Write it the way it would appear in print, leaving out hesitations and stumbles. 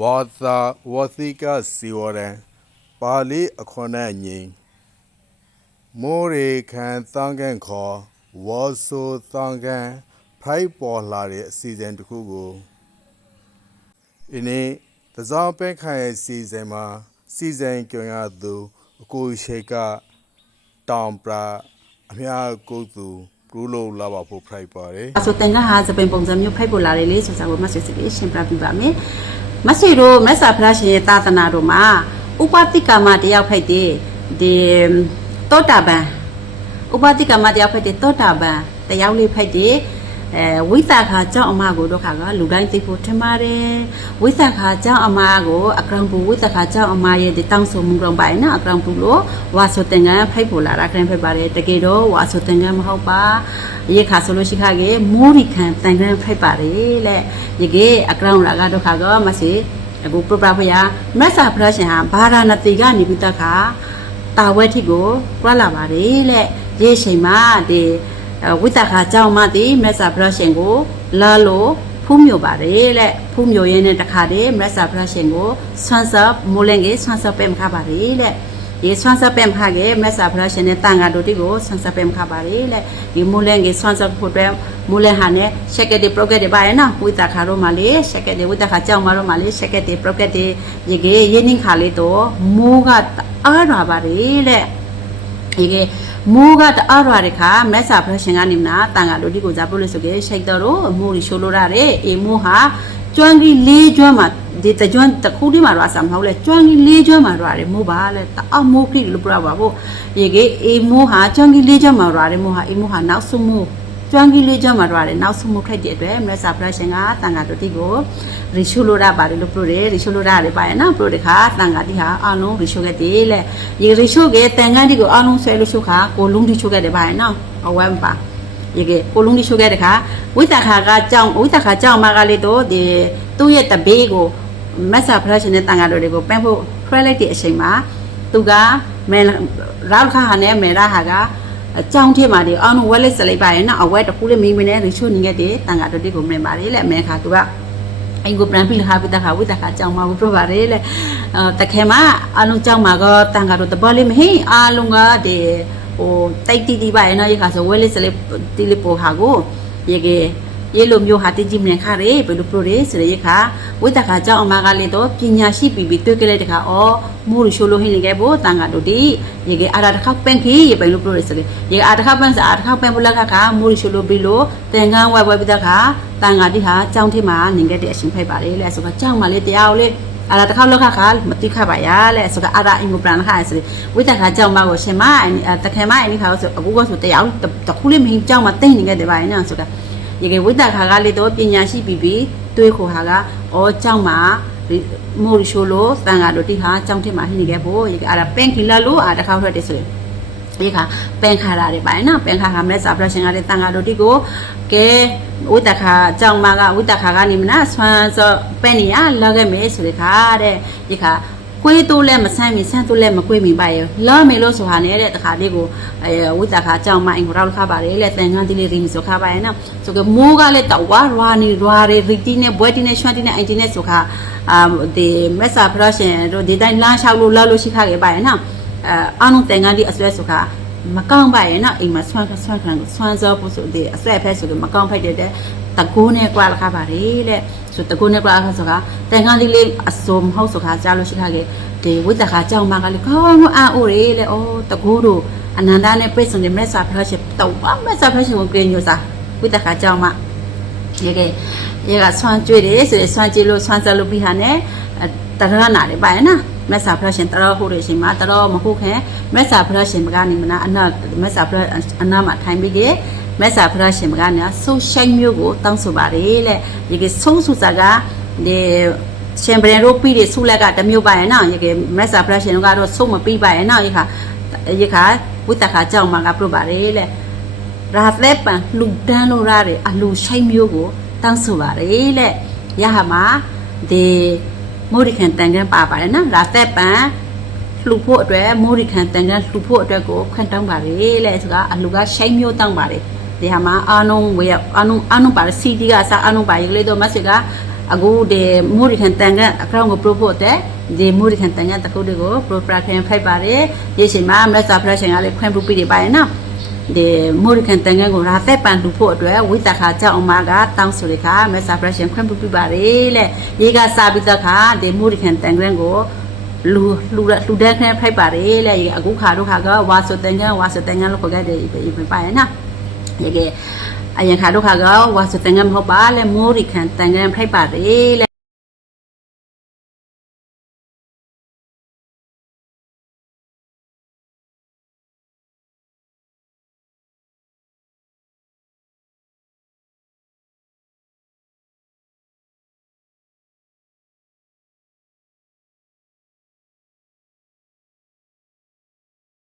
ဝါသီကစီဝရံပါဠိအခွန်နဲ့ငိမိုးရေခံသံကန်ခေါ်ဝါဆိုသံကန်ဖိုက်ပေါ်လာတဲ့အစီအစဉ်တစ်ခုကိုဒီနေ့သဇောင်းပဲခိုင်ရဲ့စီစဉ်မှာစီစဉ်ကြုံရသူအကိုရှိကတောင်ပရာအများကိုသူပူလို့လာပါဖို့ဖိုက်ပါတယ်ဆိုတင်ကဟာစပင်ပုံစံမျိုးဖိုက်ပေါ်လာတယ်လေဆိုစားကိုမဆွေစီရှင်းပြပြပါမယ်မဆွေတို့မက်ဆာဖလားရှင်ရဲ့သာသနာတော်မှာဥပတိကမတယောက်ဖိုက်တဲ့ဒီတောတာပန်ဥပတိကမတယောက်ဖိုက်တဲ့တောတာပန်တယောက်လေးဖိုက်တဲ့ဝိသခါเจ้าအမကိုတို့ခါကလူတိုင်းသိဖို့ထင်ပါတယ်ဝိသခါเจ้าအမကိုအကရံပူဝိသခါเจ้าအမရဲ့တောင်းဆိုမှုကြောင့်ပါနော်အကရံပူလို့ဝါဆိုတင်ကဖိုက်ပေါ်လာတာခရင်ဖိုက်ပါတယ်တကယ်တော့ဝါဆိုတင်ကမဟုတ်ပါရေခါဆိုလို့ရှိခါကေမိုးရီခံတန်ကန်းဖိုက်ပါတယ်လေရေကေအကရံလာကတို့ခါကမစီအခုပပဖယာမက်ဆာဖရရှင်ဟာဘာရာနတိကနေပြီးတက်ခါတာဝဲထိကိုကြွလာပါတယ်လေရေချိန်မှာဒီဝိတခါเจ้าမတိမက်ဆာဖရရှင်ကိုလာလို့ဖူးမြို့ပါတယ်လေဖူးမြို့ရင်းနဲ့တခါတည်းမက်ဆာဖရရှင်ကိုဆွမ်းဆပ်မိုးလင်းကြီးဆွမ်းဆပ်ပဲမခပါတယ်လေဒီဆွမ်းဆပ်ပဲမခခဲ့မက်ဆာဖရရှင်နဲ့တန်ဃာတို့တိကိုဆွမ်းဆပ်ပဲမခပါတယ်လေဒီမိုးလင်းကြီးဆွမ်းဆပ်ဖို့အတွက်မိုးလင်းဟာနဲ့ရှက်ကက်ဒီပရိုကက်ဒီပါရဲ့နော်ဝိတခါတို့မှလေရှက်ကက်ဒီဝိတခါเจ้าမတို့မှလေရှက်ကက်ဒီပရိုကက်ဒီရေကြီးရင်းနှင်းခါလေးတော့မိုးကအားရပါတယ်လေရေကြီးမိုးကတအားရတဲ့ခါမက်ဆာဖရရှင်ကနေမနာတန်ဃာတို့ဒီကိုဇာပုလို့ဆိုကြရှိတ်တော်မိုးရီရှိုးလို့ရတယ်အေးမိုးဟာကျွမ်းကြီးလေးကျွမ်းမှာဒီတကျွမ်းတခုတည်းမှာတော့အဆမဟုတ်လေကျွမ်းကြီးလေးကျွမ်းမှာရတယ်မိုးပါလေတအောက်မိုးခိလို့ပြောပါဖို့ရေကြီးအေးမိုးဟာကျွမ်းကြီးလေးကျွမ်းမှာရတယ်မိုးဟာအေးမိုးဟာနောက်ဆုံးမိုးကျွမ်းကြီးလေးကျွမ်းမှာရတယ်နောက်ဆုံးမိုးခိုက်တဲ့အတွက်မက်ဆာဖရရှင်ကတန်ဃာတို့ဒီကိုရီရှိုးလို့ရပါတယ်လို့ပြောတယ်ရီရှိုးလို့ရတယ်ပါရဲ့နော်ပြောတဲ့ခါတန်ဃာတိဟာအလုံးရီရှိုးခဲ့တယ်လေရေရီရှိုးကတန်ဃာတိကိုအလုံးဆွဲလို့ရှိုးခါကိုလုံးတိရှိုးခဲ့တယ်ပါရဲ့နော်အဝမ်းပါရေကကိုလုံးတိရှိုးခဲ့တဲ့ခါဝိတခါကကြောင်းဝိတခါကြောင်းမှာကလေးတော့ဒီသူ့ရဲ့တဘေးကိုမက်ဆာဖရရှင်နဲ့တန်ဃာတို့တွေကိုပန်းဖို့ခွဲလိုက်တဲ့အချိန်မှာသူကမဲရောက်ခါဟာနဲ့မဲရဟာကအကြောင်းထဲမှာဒီအောင်ဝဲလေးစလိုက်ပါရဲ့နော်အဝဲတခုလေးမိမနဲ့ရီရှိုးနေခဲ့တယ်တန်ဃာတို့တွေကိုမြင်ပါတယ်လေမဲခါသူကအိမ်ကိုပြန်ပြီးလာပြီးတခါဝိတခါကြောင်းမှာပြောပါလေလေတခဲမှာအလုံးကြောင်းမှာကတန်ဃာတို့တပေါ်လေးမဟင်းအလုံးကဒီဟိုတိုက်တီပါရဲ့နော်ရေခါဆိုဝဲလေးစလေးတီလေးပို့ဟာကိုရေကရေလိုမျိုးဟာတကြည့်မြင်ခါရဲဘယ်လိုပြောရဲဆိုရေခါဝိတခါကြောင်းအမကလေးတော့ပညာရှိပြီးတွေ့ကြလိုက်တခါအော်မိုးရရှိုးလို့ဟင်းနေခဲ့ဖို့တန်ဃာတို့ဒီရေကအာရတခါပန်ခီရေဘယ်လိုပြောရဲဆိုရေအာတခါပန်စာအာတခါပန်ပလခါမိုးရရှိုးလို့ပြီးလို့တန်ခမ်းဝဲပြီးတခါတန်ဃာတိဟာကြောင်းထိမှာနေခဲ့တဲ့အရှင်ဖိုက်ပါလေလေဆိုတော့ကြောင်းမှာလေတရားကိုလေအာရတခါလောက်ခါမတိခပါရလေဆိုတော့အာရအင်ကိုပရန်ခါဆိုဝိတခါကြောင်းမှာကိုရှင်မတခဲမအင်းခါဆိုအခုကဆိုတရားတခုလေးမင်းကြောင်းမှာတိတ်နေခဲ့တယ်ပါနော်ဆိုတော့ရေကဝိတခါကလေးတော့ပညာရှိပြီးတွေးခေါ်ဟာကအော်ကြောင်းမှာမိုးရီရှိုးလို့တန်ဃာတို့တိဟာကြောင်းထစ်မှာဟင်းနေခဲ့ဖို့ရေကအာရပန်ခီလာလို့အာတခါထွက်တယ်ဆိုရင်ဒီခါပန်ခါရတယ်ပါနော်ပန်ခါကမဲ့စာပရရှင်ကလည်းတန်ဃာတို့တိကိုကဲဝိတခါကြောင်းမှာကဝိတခါကနေမနာဆွမ်းစောပန်နေရလာခဲ့မယ်ဆိုတဲ့ခါတဲ့ဒီခါကွေးတိုးလဲမဆန်းမီဆန်းတိုးလဲမကွေးမီပါရလာမယ်လို့ဆိုဟာနေတဲ့တခါလေးကိုဝိတခါကြောင်းမှာအင်ကိုရောက်ခါပါတယ်လေတန်ခမ်းတိလေးရင်းဆိုခါပါရဲ့နော်ဆိုကမိုးကလည်းတဝါရွာနေရွာရီတီနဲ့ဘွဲတီနဲ့ရွှမ်းတီနဲ့အင်ဂျင်နဲ့ဆိုခါဒီမက်ဆာဖရရှင်တို့ဒီတိုင်းလမ်းလျှောက်လို့လာလို့ရှိခါခဲ့ပါရဲ့နော်အားလုံးတန်ခမ်းတိအစွဲဆိုခါမကောင်းပါရဲ့နော်အိမ်မှာဆွမ်းစောဖို့ဆိုဒီအစွဲဖဲဆိုတော့မကောင်းဖိုက်တဲ့တကူနဲ့ကွာလာခါပါတယ်လေဆိုတကူနဲ့ကွာအခါဆိုခါတန်ခမ်းလေးအစုံမဟုတ်ဆိုခါကြားလို့ရှိခါခဲ့ဒီဝိတခါကြောင်းမှာကလေးခေါင်းအာအိုရေလေအော်တကူတို့အနန္ဒနဲ့ပြည့်စုံတဲ့မက်ဆာဖရရှင်တော့မက်ဆာဖရရှင်ကိုပြင်ညိုစားဝိတခါကြောင်းမှာရေကဆွမ်းကျွေးတယ်ဆိုရင်ဆွမ်းကြည့်လို့ဆွမ်းစလို့ပြီးဟာနဲ့တရနာတယ်ပါရဲ့နော်မက်ဆာဖရရှင်တရဟုတ်တဲ့အချိန်မှာတရမဟုတ်ခင်မက်ဆာဖရရှင်မကနေမနာအနာမက်ဆာဖရအနာမှာထိုင်ပြီးတဲ့မက်ဆာဖရရှင်မကနေဆိုရှိုင်းမျိုးကိုတောင်းဆိုပါတယ်လေရေကဆုံးစုစားကဒီရှင်ဘရင်တို့ပြီးတဲ့ဆုလက်ကတမျိုးပါရဲ့နော်ရေကမက်ဆာဖရရှင်တို့ကတော့ဆုံးမပြီးပါရဲ့နော်ရေခါဝိတခါကြောင်းမှာကပြပါတယ်လေရာသက်ပန်လူတန်းလို့ရတယ်အလူရှိုင်းမျိုးကိုတောင်းဆိုပါတယ်လေရဟာမှာဒီမိုးရီခံတန်ကန်ပါပါတယ်နော်ရာသက်ပန်လှူဖို့အတွက်မိုးရီခံတန်ကန်လှူဖို့အတွက်ကိုခွင့်တောင်းပါတယ်လေဆိုကအလူကရှိုင်းမျိုးတောင်းပါတယ်ဒီဟာမှာအာနုံဝေအာနုပါစီတီကစားအာနုပါရေလေးတော့မဆက်က အခုဒီမူရီခန်တန်ကအကောင့်ကို propose တဲ့ဒီမူရီခန်တန်ကတခုတည်းကို program ဖိုက်ပါတယ်ရေရှင်မှာမက်ဆာဖရက်ရှင်ကလည်းခွင့်ပြုပြီးပါရဲ့နော်ဒီမူရီခန်တန်ကိုရာသက်ပန်လူဖို့အတွက်ဝိသခါကြောင့်အမကတောင်းဆိုတဲ့ခါမက်ဆာဖရက်ရှင်ခွင့်ပြုပါလေလေရေကစားပြီးတော့ခါဒီမူရီခန်တန်ကိုလူတဲ့ခဲဖိုက်ပါတယ်လေအခုခါတို့ခါကဝါဆိုတန်လို့ခေါ်ခဲ့တယ်ပြပါရဲ့နော်ရေကအရင်ခါတို့ခါကဝါဆိုတန်မဟုတ်ပါလေမူရီခန်တန်ဖိုက်ပါတယ်လေ